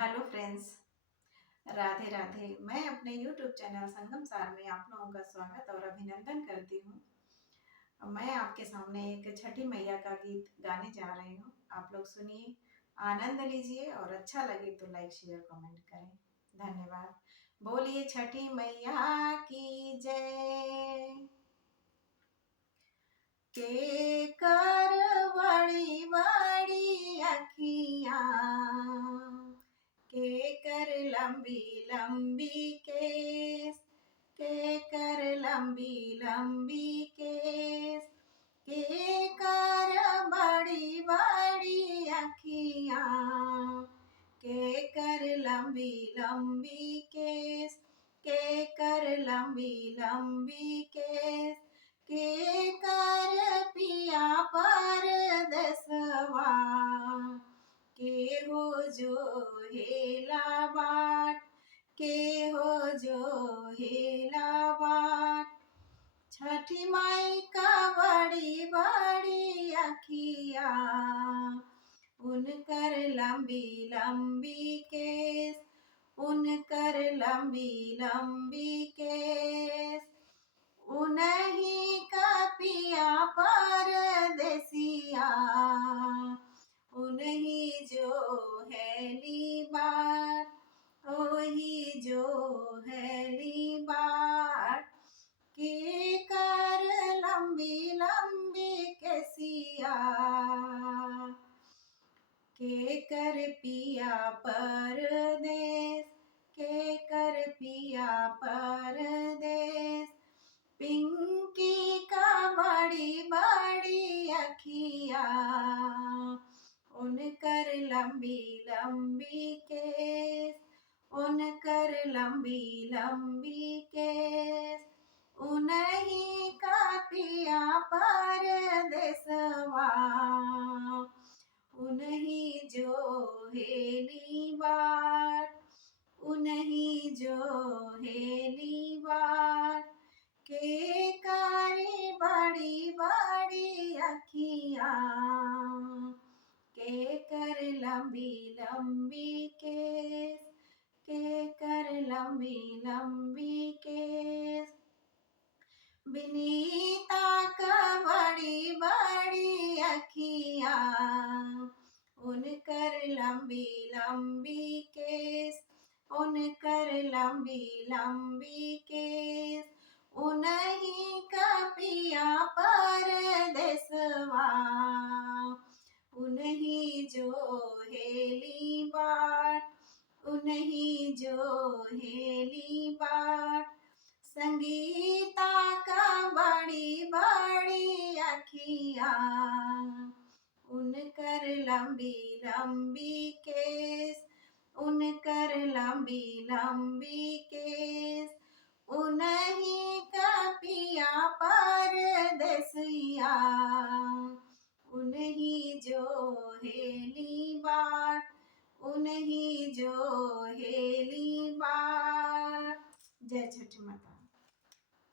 Hello friends, Radhe Radhe. मैं अपने YouTube channel संगम सार में आप लोगों का स्वागत और अभिनंदन करती हूँ। मैं आपके सामने एक छठी मैया का गीत गाने जा रही हूँ। आप लोग सुनिए, आनंद लीजिए और अच्छा लगे तो लाइक शेयर कमेंट करें। धन्यवाद। बोलिए छठी मैया की जय। के कर बड़ी बड़ी अखियाँ, के कर लंबी लंबी केस, के कर लंबी लंबी केस, के कर बड़ी बड़ी अखियाँ, के कर लंबी लंबी केस, के कर लंबी लंबी केस, के कर पिया परदेसवा, के हो जो हेला बाट, के हो जो हेला बाट। छठी माई का बड़ी बड़ी अखिया, उनकर लंबी लंबी केस, उनकर लंबी लंबी केस। उन्हीं का पिया परदेसिया, उन्हीं जो हैली बाट, वही जो हैली बाट। के कर लंबी लंबी केसिया, के कर पिया परदेस, के कर पिया परदेस। पिंकी का बड़ी बड़ी अखिया, उनकर लंबी लंबी केस, उनकर लंबी लंबी केस। उन्हीं का पिया परदेसवा, उन्हीं जो हेली बाट, उन्हीं जो हेली बाट। के कारी बड़ी बड़ी अखियाँ, के कर लंबी लंबी केस, के कर लंबी लंबी केस। विनीता का बड़ी बड़ी अखियाँ, उनकर लंबी लंबी केस, उनकर लंबी लंबी केस। उन्हीं का पिया परदेसवा, उन्हीं जो हेली बाट, उन्हीं जो हेली बाट। संगीता का बड़ी बड़ी अखियाँ, उनकर लंबी लंबी केस, उनकर लंबी लंबी केस। उन्हीं का पिया परदेसिया, उन्हीं जो हेली